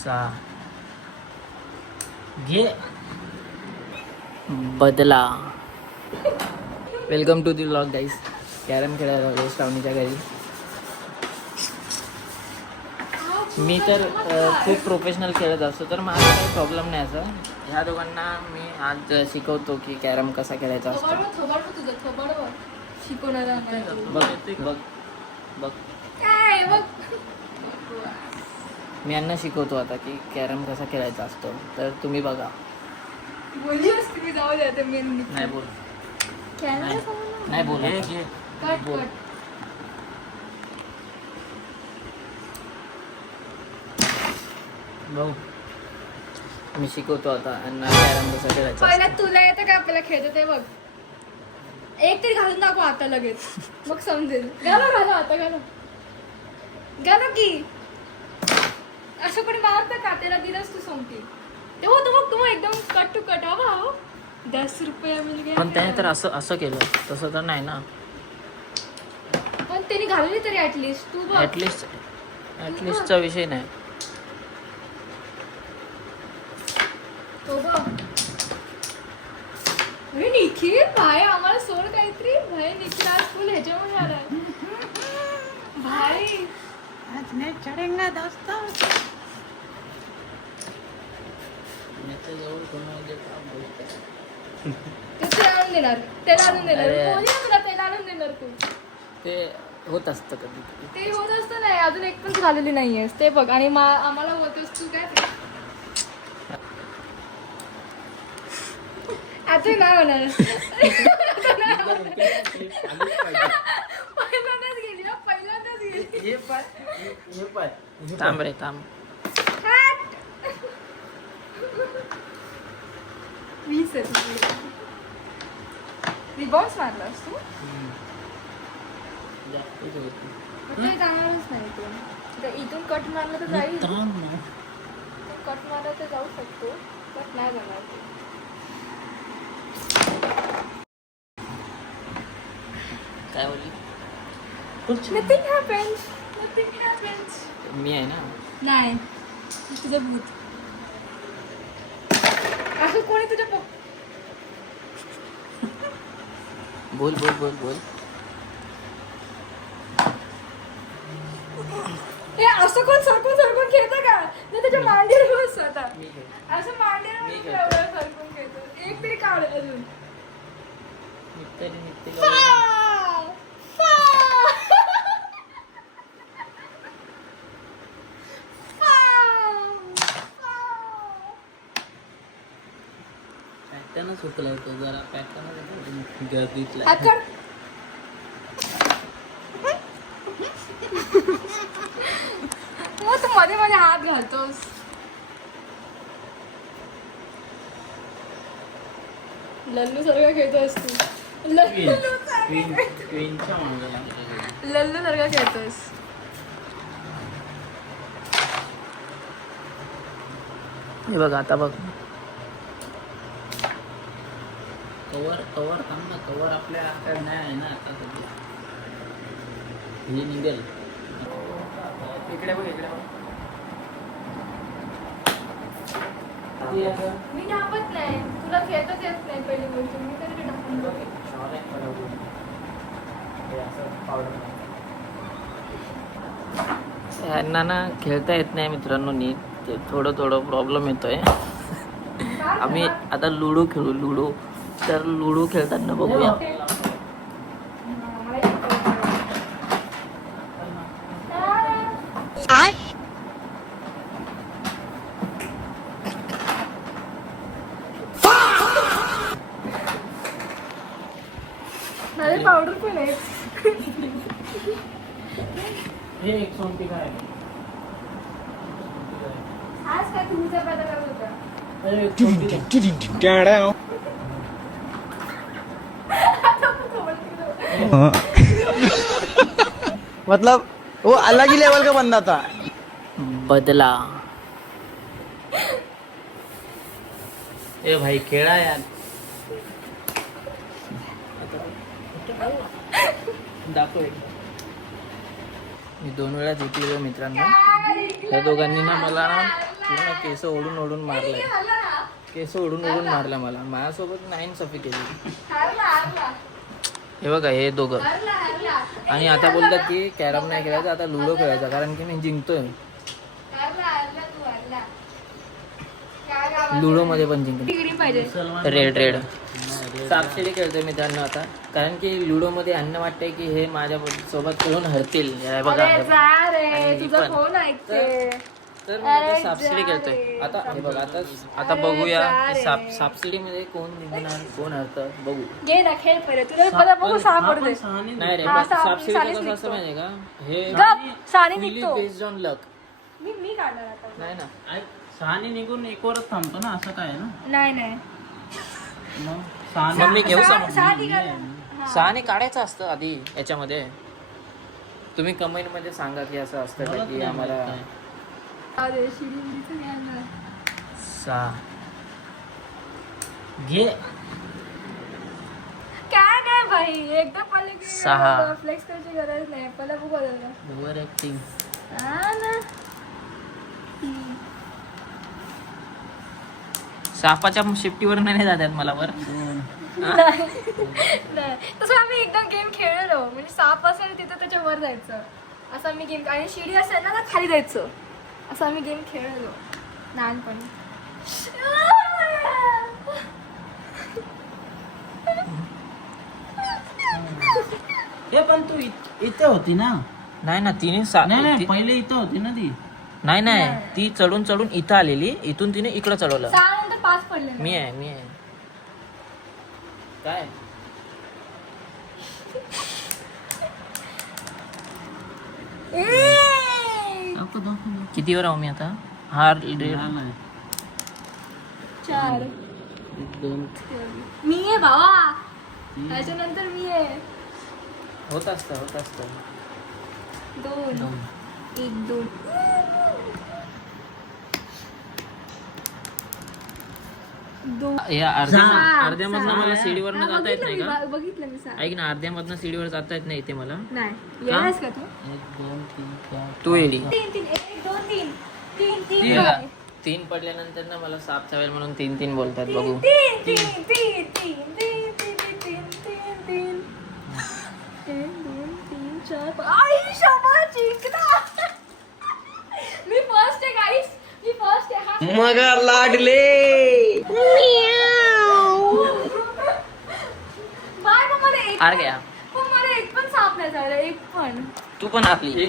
6 घे बदला. Welcome to the vlog guys. Carrom खेळायला लागलो श्रावणीच्या घरी. मी तर खूप प्रोफेशनल खेळत असतो, तर माझा काही प्रॉब्लेम नाही असं. ह्या दोघांना मी आज शिकवतो की कॅरम कसा खेळायचा असतो. बघ बघ बघ मी यांना शिकवतो आता की कॅरम कसा खेळायचा असतो, तर तुम्ही बघा. नाही बोल नाही बोल बोल. भाऊ मी शिकवतो आता यांना कॅरम कसा खेळायचा. पहिला तुला येतं का आपल्याला खेळतं ते बघ. एक तरी घालून दाखव आता लगेच, मग समजेल. घाला आता घाला की असं कोणी मारतं का? त्याला दिलंस तू समती ते होतं बघ. तू एकदम कट टू कट. हो 10 रुपये म्हणजे पण त्याने तर असं केलं, तसं तर नाही ना. पण त्याने घालली तरी ऍटलिस्ट तू बघ. ऍटलिस्टचा विषय नाही. तो बघ. अरे निखिल भाई आम्हाला सोड काहीतरी. भाई निखिल आज फुल ह्याच्यामध्ये आलाय भाई. आज नाही चढेंगा दोस्तों. ते आणून देणार, त्याला आणून देणार. अरे. बोलली ना तुला, त्याला आणून देणार तू. ते होत असतं कधी. ते होत असतं नाही. अजून एक पण झालेली नाहीयेस ते बघ. आणि आम्हाला होतच तू काय. आता नाही होणार. पहिल्यांदाच गेली ना, पहिल्यांदाच गेली. थांब रे थांब. रिबॉन्स मारलास तू. ते जाणारच नाही तू. तर इथून कट मारलं तर जाईल. कट मारलं तर जाऊ शकतो, कट नाही जाणार तू. काय बोलली? Nothing happens. Nothing happens. मी आहे ना. नाही तुझं भूत. असं कोणी तुझ्या बोल बोल बोल बोल. हे असं कोण सरकून खेळतं का? नाही त्याच्या मांडीवर बस आता. असं मांडीवर सरकून खेळतो. एक तरी काढ अजून. पॅटर्न सुकलाय तो जरा. पॅटर्न गर्दीतला. मग तू मध्ये मध्ये हात घालतोस. लल्लू सारखा खेळतोस तू. लल्लू सारखा खेळतोस. हे बघ आता बघ. कवर थांब ना. कवर आपल्या हातात नाही आहे ना आता सध्या. हे निघेल. इकडे बघ इकडे बघ. मी ढापत नाही. तुला खेळताच येत नाही पहिली गोष्ट. मी तरी ढापून बघ. यांना ना खेळता येत नाही मित्रांनो नीट. ते थोडं प्रॉब्लेम येतोय. आम्ही आता लुडो खेळू. लुडो तर लुडो खेळताना बघूया. माझे पावडर पण आहे. हे एक सोंटी काय आज काय तुमचा पैदा करत होता. मतलब वो अलग ही लेवल का बंदा था. बदला. ए भाई खेळा यार. दाखव. मी 2 वेळा जिंकलेलो मित्रांनो. त्या दोघांनी ना मला पूर्ण केस ओढून ओढून मारलाय. केस ओढून ओढून मारला मला. माझ्यासोबत नाइंसाफी केली. हे बघा हे दोघं. आणि आता बोलतात की कॅरम नाही खेळायचं, आता लुडो खेळायचा, कारण की मी जिंकतोय. लुडो मध्ये पण जिंकतो. रेड सापशिडी खेळतोय मित्रांनो आता, कारण की लुडो मध्ये अन्न वाटतंय की हे माझ्या सोबत कोण हरतील. हे बघा आणि ही पण. तर मी आता सापशिडी खेळतोय. आता हे बघा आता बघूया सापशिडी मध्ये कोण जिंकणार कोण हरतं बघू. घे ना खेळ पहिले, तुला बघू सहा पडू दे. नाही रे, सापशिडी कसं असं माहितीये का, हे सानी fully निघतो. based on luck. मी काढणार आता. नाही ना, सहाने निघून एक वरच थांबतो ना, असं काय ना. नाही मग सहाने मग मी घेऊ सहा निघाला. सहाने काढायचं असतं आधी याच्यामध्ये. तुम्ही कमेंट मध्ये सांगा की असं असतं का की आम्हाला अरे शिडी घ्यायला. सहा घे. काय नाही भाई, एकदा पहिले सहा. फ्लेक्स करायची गरज नाही. पहिला बघू बदलला. Over acting. हा ना. सापाच्या शिफ्टीवर नाही जातात मला वर. नाही. तसं आम्ही एकदा गेम खेळलो, म्हणजे साप असेल तिथं त्याच्या वर जायचं असं आम्ही गेम, आणि शिडी असेल ना खाली जायचं असं आम्ही गेम खेळलो लहानपणी. हे पण तू इथे होती ना. नाही ना, तिने नाही पहिले इथं होती ना ती. नाही ती चढून चढून इथं आलेली, इथून तिने इकडं चढवलं. 6 नंतर 5 पडले. मी आहे काय. कितीवर आहो मी आता. हार रेड 4 दोन मी आहे भावा, त्याच्यानंतर मी आहे. होत असतं 2 1 2. या अर्ध्यामधनं मला सीडीवरनं जाता येत नाही का. बघितलं मी सहा. ऐक ना, अर्ध्यामधनं सीडीवर जाता येत नाही इथे मला. नाही येणारच का तू. 1 2 3 4 तू येडी. 3 3 1 2 3 3 हे 3 बघा, 3 पडल्यानंतर ना मला साप चावेल म्हणून 3 बोलतात. बघू 3 3 3 3 3 3 3 3 1 2 3 4. आई शमा जिंकला. मी फर्स्ट आहे गाईस, मी फर्स्ट आहे. हा मगर लाडले. बाय. मग मला एक हार गया. पण मला एक पण साप नाही चावला, एक पण. तू पण आपली